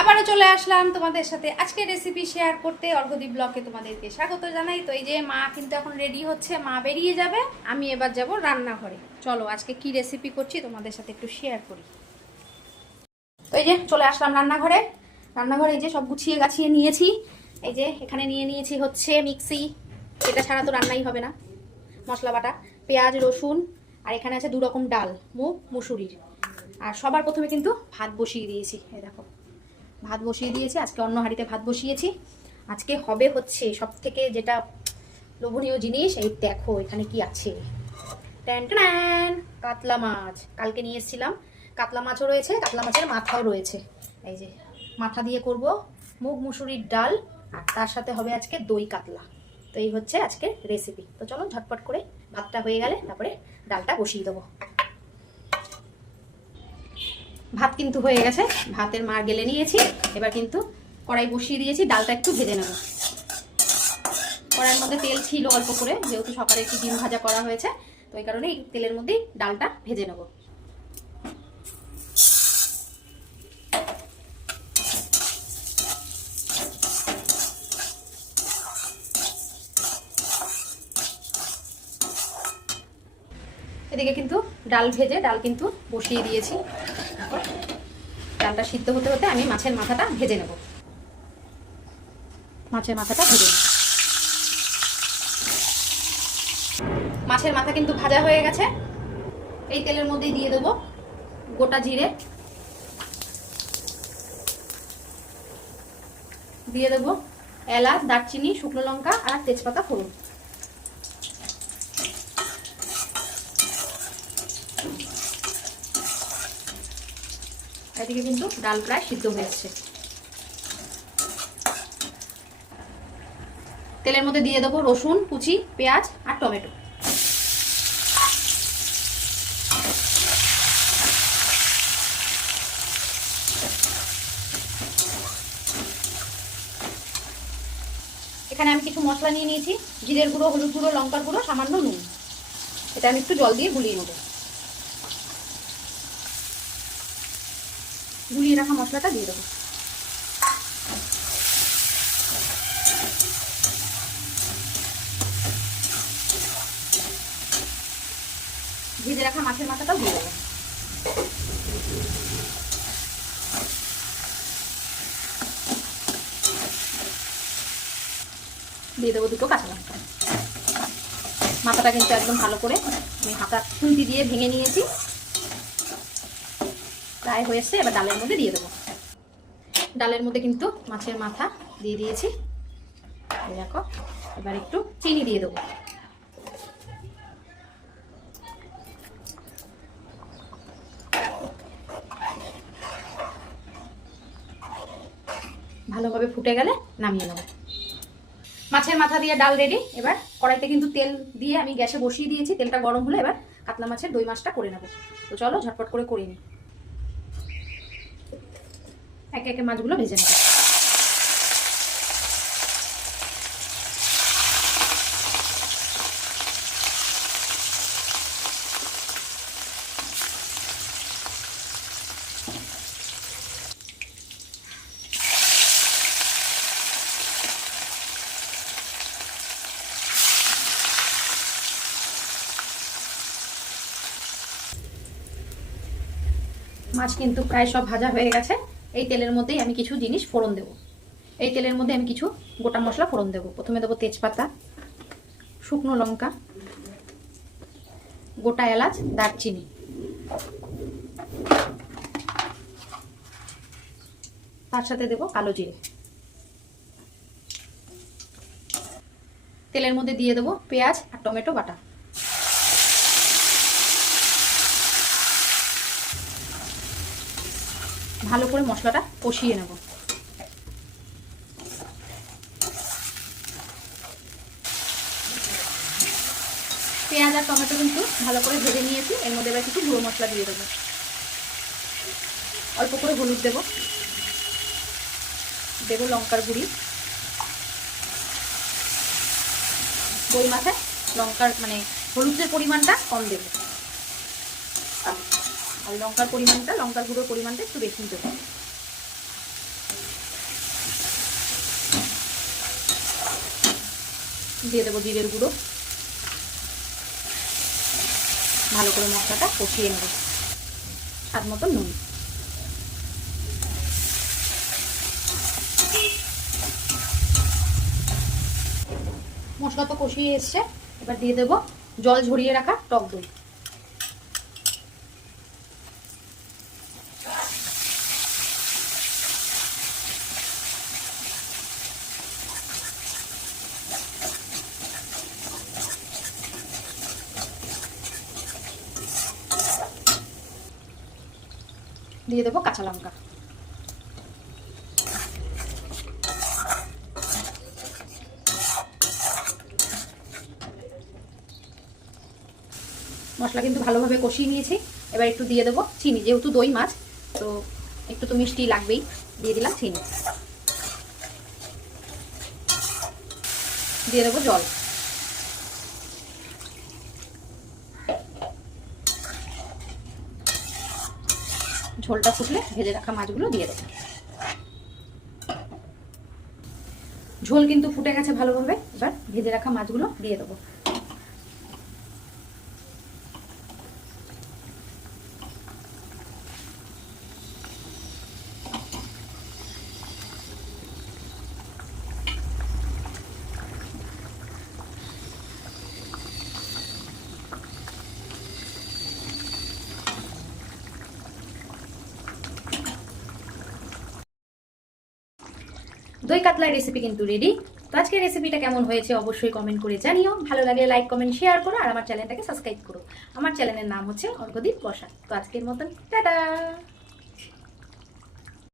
আবারও চলে আসলাম তোমাদের সাথে। আজকে রেসিপি শেয়ার করতে অর্ঘদীপ ব্লকে তোমাদেরকে স্বাগত জানাই। তো এই যে মা কিন্তু এখন রেডি হচ্ছে, মা বেরিয়ে যাবে। আমি এবার যাব রান্নাঘরে। চলো, আজকে কি রেসিপি করছি তোমাদের সাথে একটু শেয়ার করি। তো এই যে চলে আসলাম রান্নাঘরে। রান্নাঘরে এই যে সব গুছিয়ে গাছিয়ে নিয়েছি। এই যে এখানে নিয়ে নিয়েছি হচ্ছে মিক্সি। এটা ছাড়া তো রান্নাই হবে না। মশলা বাটা, পেঁয়াজ, রসুন, আর এখানে আছে দু রকম ডাল, মুগ, মুসুরির। আর সবার প্রথমে কিন্তু ভাত বসিয়ে দিয়েছি। এই দেখো। ভাত বসিয়ে দিয়েছি, আজকে অন্য হাঁড়িতে ভাত বসিয়েছি। আজকে হবে হচ্ছে সব থেকে যেটা লোভনীয় জিনিস, এই দেখো এখানে কি আছে। ট্যান কাতলা মাছ, কালকে নিয়ে এসেছিলাম। কাতলা মাছও রয়েছে, কাতলা মাছের মাথাও রয়েছে। এই যে, মাথা দিয়ে করব মুগ মুসুরির ডাল, আর তার সাথে হবে আজকে দই কাতলা। তো এই হচ্ছে আজকে রেসিপি তো চলো ঝটপট করে ভাতটা হয়ে গেলে তারপরে ডালটা বসিয়ে দেবো। ভাত কিন্তু হয়ে গেছে। ভাতের মার গেলে নিয়েছি। এবার কিন্তু কড়াই বসিয়ে দিয়েছি, ডালটা একটু ভেজে নেব। কড়াইয়ের মধ্যে তেল ছিল অল্প করে, যেহেতু সকালে একটু ডিম ভাজা করা হয়েছে, তো এই কারণে তেলের মধ্যেই ডালটা ভেজে নেব। এদিকে কিন্তু ডাল ভেজে, ডাল কিন্তু বসিয়ে দিয়েছি। ডালটা সিদ্ধ হতে হতে আমি মাছের মাথাটা ভেজে নেব। মাছের মাথাটা ভেজে নেব। মাছের মাথা কিন্তু ভাজা হয়ে গেছে। এই তেলের মধ্যেই দিয়ে দেবো গোটা জিরে। দিয়ে দেবো এলাচ, দারচিনি, শুকনো লঙ্কা আর তেজপাতা ফোড়ন। এদিকে কিন্তু ডাল প্রায় সিদ্ধ হয়ে যাচ্ছে তেলের মধ্যে দিয়ে দেবো রসুন, কুচি, পেঁয়াজ আর টমেটো। এখানে আমি কিছু মশলা নিয়ে নিয়েছি, জিরের গুঁড়ো, হলুদ গুঁড়ো, লঙ্কার গুঁড়ো, সামান্য নুন। এটা আমি একটু জল দিয়ে গুলিয়ে নেব। গুলিয়ে রাখা মশলাটা দিয়ে দেবো। ভেজে রাখা মাছের মাথাটাও দিয়ে দেবো। দিয়ে দেবো দুটো কাঁচা লঙ্কা। মাথাটা কিন্তু একদম ভালো করে আমি হাতা খুন্তি দিয়ে ভেঙে নিয়েছি। প্রায় হয়েছে এবার ডালের মধ্যে দিয়ে দেবো। ডালের মধ্যে কিন্তু মাছের মাথা দিয়ে দিয়েছি। দেখো, এবার একটু চিনি দিয়ে দেবো। ভালোভাবে ফুটে গেলে নামিয়ে নেব। মাছের মাথা দিয়ে ডাল রেডি এবার কড়াইতে কিন্তু তেল দিয়ে আমি গ্যাসে বসিয়ে দিয়েছি, তেলটা গরম হলে এবার কাতলা মাছের দই মাছটা করে নেব। তো চলো ঝটপট করে করে নিই। একে একে মাছগুলো ভেজে নেব। মাছ কিন্তু প্রায় সব ভাজা হয়ে গেছে। এই তেলের মধ্যেই আমি কিছু জিনিস ফোড়ন দেব। এই তেলের মধ্যে আমি কিছু গোটা মশলা ফোড়ন দেব। প্রথমে দেবো তেজপাতা, শুকনো লঙ্কা, গোটা এলাচ, দারচিনি। তার সাথে দেব কালো জিরে। তেলের মধ্যে দিয়ে দেবো পেঁয়াজ আর টমেটো বাটা। ভালো করে মশলাটা কষিয়ে নেব। পেঁয়াজ আর টমেটো কিন্তু ভালো করে ভেজে নিয়েছি, এর মধ্যে এবার কিছু গুঁড়ো মশলা দিয়ে দেবো। অল্প করে হলুদ দেব। দেবো লঙ্কার গুঁড়ি। দই মাথায় লঙ্কার মানে হলুদের পরিমাণটা কম দেবো। আর লঙ্কার পরিমাণটা, লঙ্কার গুঁড়োর পরিমাণটা একটু বেশি দিতে হবে দিয়ে দেবো জিরের গুঁড়ো। ভালো করে মশলাটা কষিয়ে নেব। স্বাদ মতো নুন। মশলা তো কষিয়ে এসছে। এবার দিয়ে দেবো জল ঝরিয়ে রাখা টক দই। দিয়ে দেবো কাঁচা লঙ্কা। মশলা কিন্তু ভালোভাবে কষিয়ে নিয়েছি। এবার একটু দিয়ে দেবো চিনি, যেহেতু দই মাছ, তো একটু তো মিষ্টি লাগবেই। দিয়ে দিলাম চিনি। দিয়ে দেবো জল। ঝোলটা ফুটলে ভেজে রাখা মাছগুলো দিয়ে দেবো। ঝোল কিন্তু ফুটে গেছে ভালোভাবে, এবার ভেজে রাখা মাছগুলো দিয়ে দেবো। দই কাতলার রেসিপি কিন্তু রেডি তো আজকের রেসিপিটা কেমন হয়েছে অবশ্যই কমেন্ট করে জানিও। ভালো লাগলে লাইক কমেন্ট শেয়ার করো আর আমার চ্যানেলটাকে সাবস্ক্রাইব করো। আমার চ্যানেলের নাম হচ্ছে অর্ঘদীপ বসা। তো আজকের মতন, টাটা!